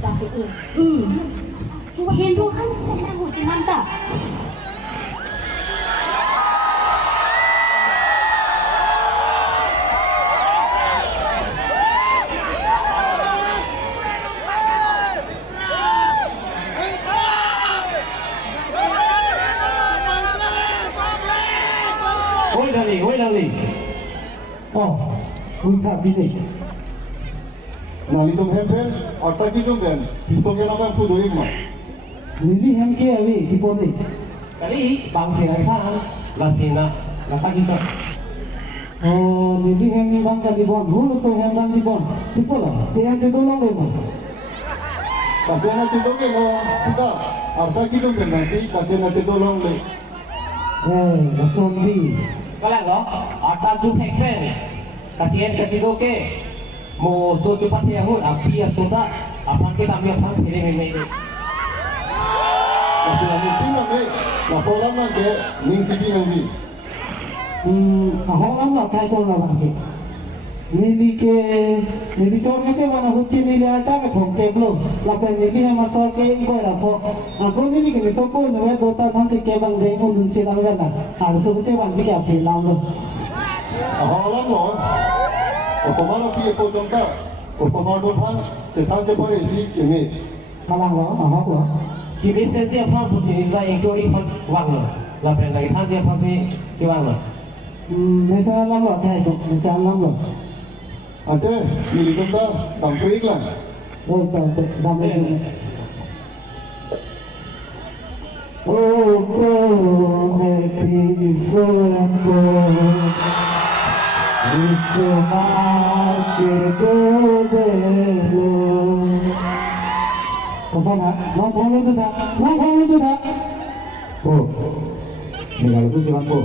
tak tu. Cuba hendohan saya hujan mantap. Oi Lali. Oh, Punta Bini. Nali tum hempel, atta ki tum den, piso ke nakan fu doig ma. Lili hem ke awi kiponi. Kali bang sinai kan, lasina, nakajisa. Oh, Lili hem ni bang kali bon, hulu so hem bang di bon. Tipola, jangan cedolong lemo. Kacena tido ke no, kita atta ki tum den nanti kacena cedolong le. Gasombi. Kalau lo, atas jumpa pen, kasihan kecil oke, mau so cepat ya hur, api ya sudah, apa kita ambil apa pilih ini. Kasi ami tinggal me, na folam na ke ning sidi nanti. Aholam lah kai kau lah bang. Nili cor ke mana huti nili ata ke thong ke belum, lapan nili yang masuk ke ikut apa. Aku nili ke nisoko nuwe dota nasi ke bang deh undun cerita kan lah. Harus so ke bang jika apa lam lo. Aholam lo, otomaro pi ko jongka, otomaro phan, cetang cepore si keme. Kalang lo, ahok lo. Kini sesi apa pun sini lah yang jori pun wang lo. Lapan lagi thang siapa sih kiwang lo. Misalnya lam lo kai tu, misalnya lam lo. Ate, nili tum ta, tampu iklan. Oh, tak, dam itu. Oh, happy December. Itu mati dulu. Kesana, mau kamu itu tak? Mau kamu itu tak? Oh, ni kalau tu siapa tu?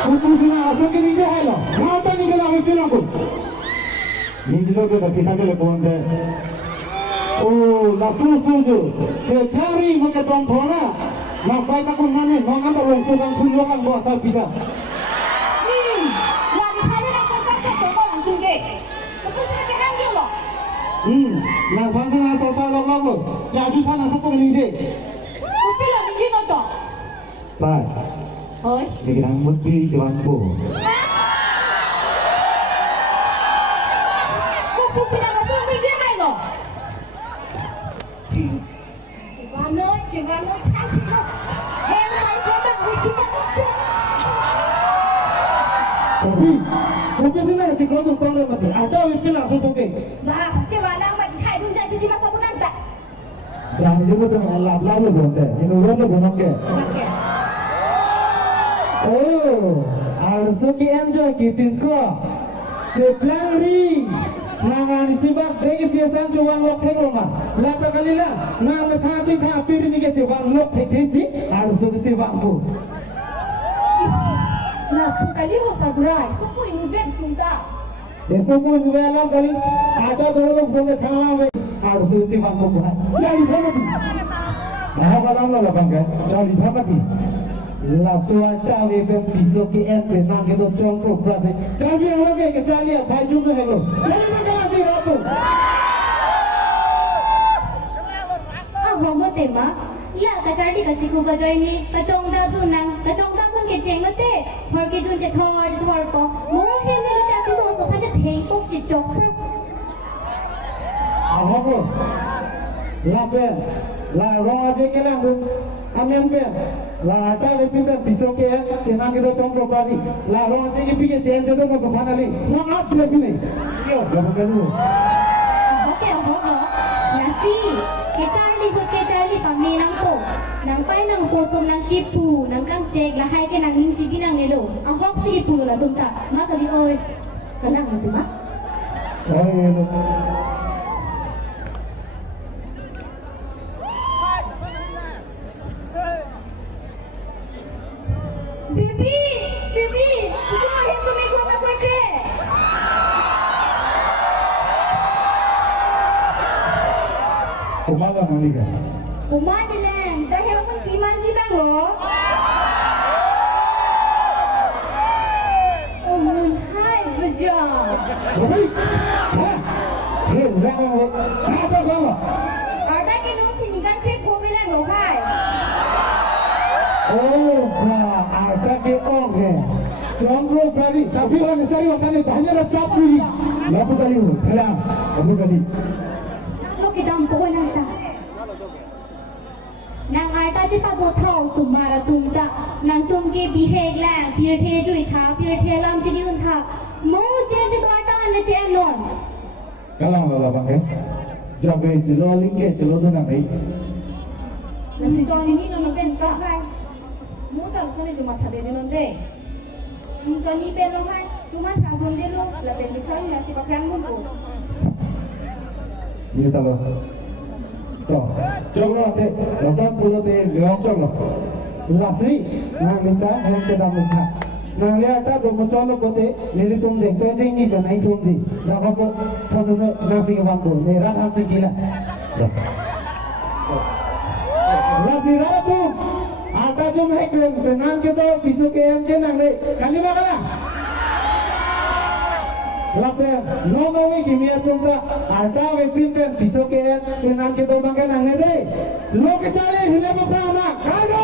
Untuk sini asal ke ninja hello. Kenapa ni kalau aku bilang aku? Ninja lo kita kita le ponde. Oh, langsung suju. Sekali muka tuan thona. Nak baik aku mana? Nak ambil langsung langsung lokan bawa asal kita. Lagi kali nak kau cakap langsung ke. Aku sudah cakap dia lo. Nak langsung asal lok lo. Jadi kan asal kau ninja. Kau bilang ninja nonton. Baik. Oi. Ni kita mesti jalan po. Kau pusing apa tu ninja mai lo. Cuma tak kilo. Hem saya cakap cuma tu. Tapi sini si kalau tu tolong mati. Ada wipil langsung soke. Bah, cuma nak mati hai pun jadi di masa pun nanti. Berani juga tu Allah Allah lo bonte. Ini orang lo bonok ke. Okey. Oh, harus ki enjoy kitin ko. Teplangri. Nangan sibak bagi siasan cuang lok teglonga. Lata kalila. Nama thajing tha piri ni ke cuang lok tegesi. Harus ki sibak ko. Lah, kali ho surprise. Kau pun invent tunda. Eso pun juga alam kali. Ada dua orang sampai kalah. Harus ki sibak ko. Jadi thamati. Nah, kalam lah bang kan. Jadi thamati. La suata weben piso ki empe nang itu contoh prase. Kami yang lagi kecali ya baju tu hello. Jadi macam apa itu? Homo tema. Ya, kacari katiku kacai ni. Kacong dah tu nang. Kacong dah tu keceng nete. Pergi jun thor ko. Mau hemi nete api so paja thengkok cicok. Apa? La pen. La roje kelang tu. Amen pen. La ada lebih dan pisau ke kenang itu contoh bari. La roje ke pikir change itu tu finally. Mau apa lebih ni? Yo, berapa kali? Okey, nasi. Kecari kami nang po. Nang pai nang po tum nang kipu, nang kang cek lah hai ke nang ning cigi nang nelo. Ahok si kipu lah tum tak. Mak kali oi. Kenang nanti mak. Oh, iya. Bibi, semua yang tu minggu nak kue. Kumala mani kan? Umar dilen, dah yang pun timan si bang lo. Hai berjam. Baik. हे रहा है आटा बोलो आटा के नुंग से निकल के खोबेला नो भाई ओ आटा के ओग है चंद्रो फ्रारी सभी वाले सारी बताने भाने रस्ता पूरी लापु कली हो खला लापु कली लोग के दाम को नंता nang arta je pa go thau sumara tumta nang tum ke biheg la pirthe jui tha pirthe lam ji un tha mo je je to arta ne che non kalang la bang ke jabe chlo linge chlo to na bhai la si ji ni no ben ta hai mu ta so ne juma tha de non de to ni ben lo hai juma tha gon de lo la ben de choi na si pa kram gon ko ni ta lo to cholo te rasa pulo te leong cholo lasri nang linda hem ke dam tha nang le ata do mo cholo ko te neri tum jeng to jeng ni banai thum ji da ba ko thodu no nasi ke bang ko ne ra tham chi kila lasri ra tu ata jo me ke nang ke to pisu ke an ke nang le kali ma kala lape no no we kimia tumka arta we pinten piso ke penan ke to bangke nang ne de lo ke chale hile mo pra na kado